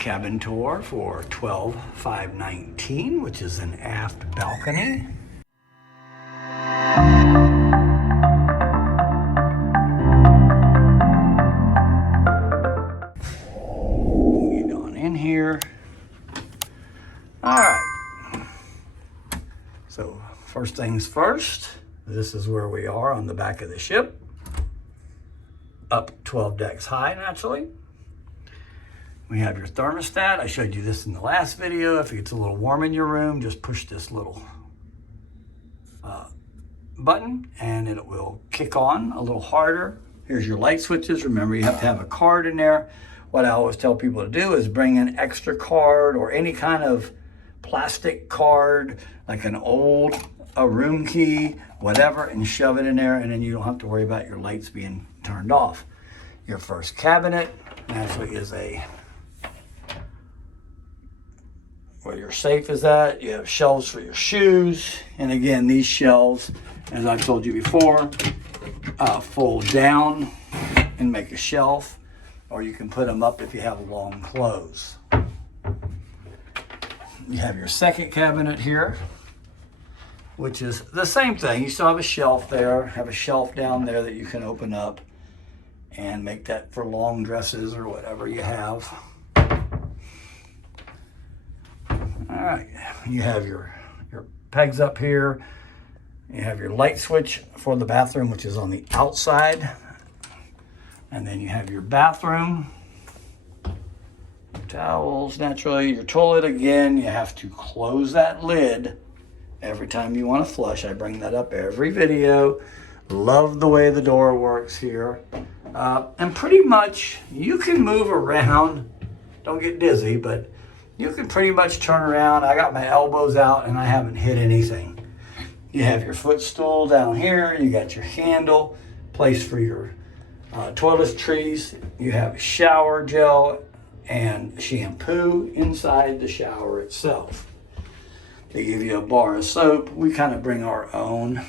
cabin tour for $12,519, which is an aft balcony. Get on in here. All right. So first things first, this is where we are on the back of the ship. Up 12 decks high, naturally. We have your thermostat. I showed you this in the last video. If it gets a little warm in your room, just push this little button and it will kick on a little harder. Here's your light switches. Remember, you have to have a card in there. What I always tell people to do is bring an extra card or any kind of plastic card, like an old room key, whatever, and shove it in there, and then you don't have to worry about your lights being turned off. Your first cabinet naturally is where your safe is at. You have shelves for your shoes. And again, these shelves, as I've told you before, fold down and make a shelf, or you can put them up if you have long clothes. You have your second cabinet here, which is the same thing. You still have a shelf there, have a shelf down there that you can open up and make that for long dresses or whatever you have. All right, you have your pegs up here. You have your light switch for the bathroom, which is on the outside. And then you have your bathroom. Towels, naturally. Your toilet, again, you have to close that lid every time you want to flush. I bring that up every video. Love the way the door works here. And pretty much you can move around. Don't get dizzy, but you can pretty much turn around. I got my elbows out and I haven't hit anything. You have your footstool down here. You got your handle, place for your toiletries. You have shower gel and shampoo inside the shower itself. They give you a bar of soap. We kind of bring our own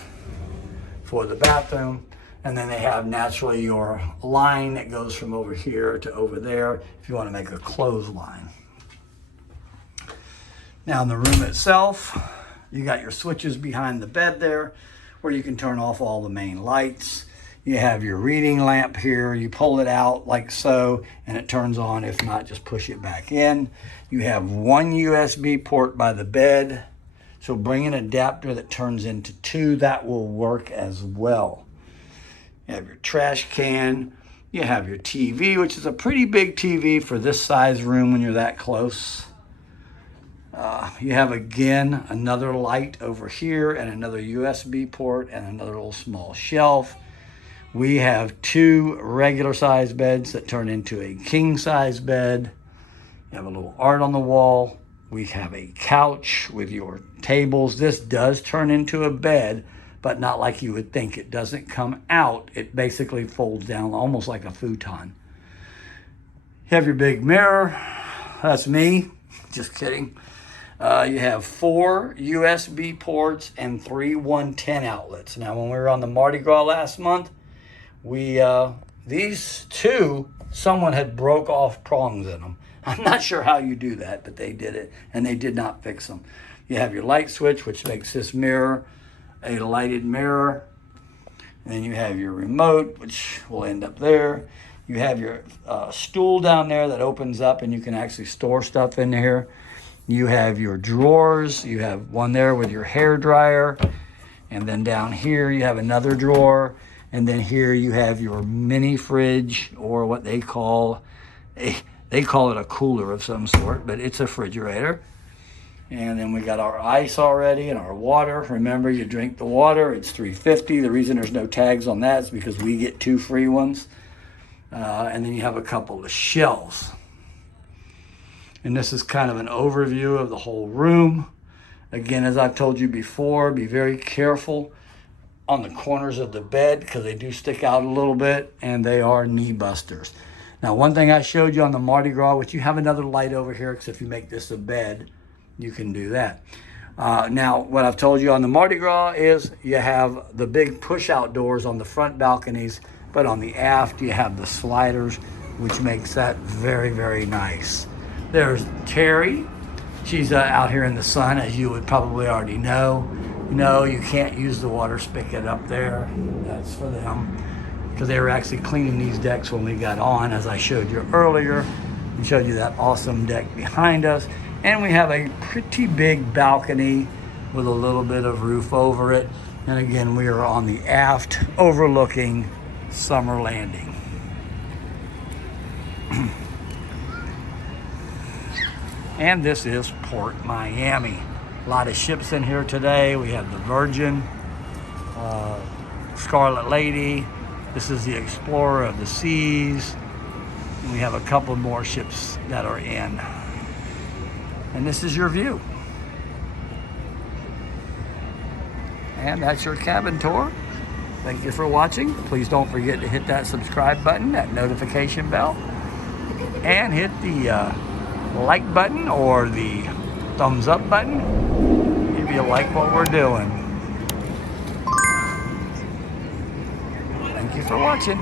for the bathroom. And then they have naturally your line that goes from over here to over there if you want to make a clothesline. Now in the room itself, you got your switches behind the bed there where you can turn off all the main lights. You have your reading lamp here. You pull it out like so and it turns on. If not, just push it back in. You have one USB port by the bed. So bring an adapter that turns into two. That will work as well. You have your trash can. You have your TV, which is a pretty big TV for this size room when you're that close. You have, again, another light over here and another USB port and another little small shelf. We have two regular size beds that turn into a king size bed. You have a little art on the wall. We have a couch with your tables. This does turn into a bed, but not like you would think. It doesn't come out. It basically folds down almost like a futon. You have your big mirror. That's me. Just kidding. You have 4 USB ports and 3 110 outlets. Now, when we were on the Mardi Gras last month, these two, someone had broke off prongs in them. I'm not sure how you do that, but they did it, and they did not fix them. You have your light switch, which makes this mirror a lighted mirror. And then you have your remote, which will end up there. You have your stool down there that opens up, and you can actually store stuff in here. You have your drawers. You have one there with your hair dryer. And then down here, you have another drawer. And then here you have your mini fridge, or what they call it a cooler of some sort, but it's a refrigerator. And then we got our ice already and our water. Remember, you drink the water, it's $3.50. The reason there's no tags on that is because we get 2 free ones. And then you have a couple of shelves. And this is kind of an overview of the whole room. Again, as I've told you before, be very careful on the corners of the bed because they do stick out a little bit and they are knee busters. Now, one thing I showed you on the Mardi Gras, which you have another light over here because if you make this a bed, you can do that. Now, what I've told you on the Mardi Gras is you have the big push-out doors on the front balconies, but on the aft, you have the sliders, which makes that very, very nice. There's Terry. She's out here in the sun, as you would probably already know. No, you can't use the water spigot up there. That's for them. Because they were actually cleaning these decks when we got on, as I showed you earlier. And showed you that awesome deck behind us. And we have a pretty big balcony with a little bit of roof over it. And again, we are on the aft overlooking Summer Landing. And this is Port Miami. A lot of ships in here today. We have the Virgin, Scarlet Lady. This is the Explorer of the Seas. And we have a couple more ships that are in. And this is your view. And that's your cabin tour. Thank you for watching. Please don't forget to hit that subscribe button, that notification bell, and hit the like button or the thumbs up button if you like what we're doing. Thank you for watching.